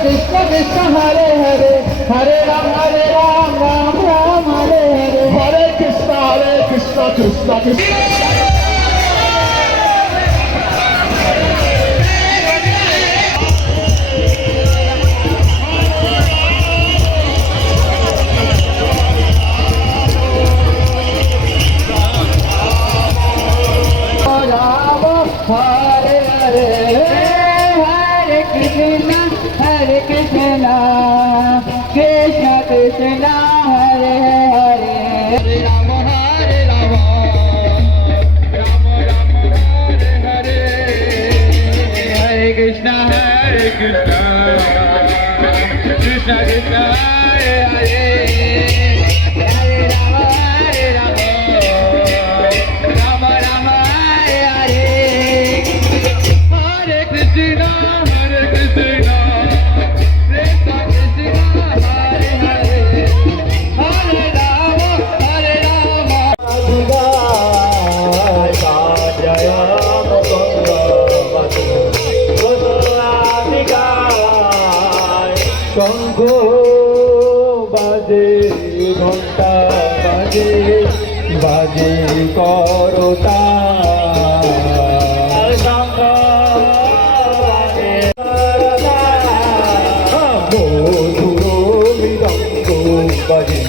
Krishna Krishna Hare Hare Hare Ram Ram Ram Hare Hare Hare Krishna Krishna Krishna Hare Krishna, Krishna Krishna, Hare Hare, Hare Rama, Hare Rama, Rama Rama, Hare Hare, Hare Krishna, Krishna Krishna, Hare Hare, Hare Rama, Hare Rama, Rama Rama, Hare Hare, Hare Krishna, Hare Krishna. শঙ্খ বাজে ঘন্টা বাজে বাজে করতা শঙ্খ বাজে মধুর মৃদঙ্গ বাজে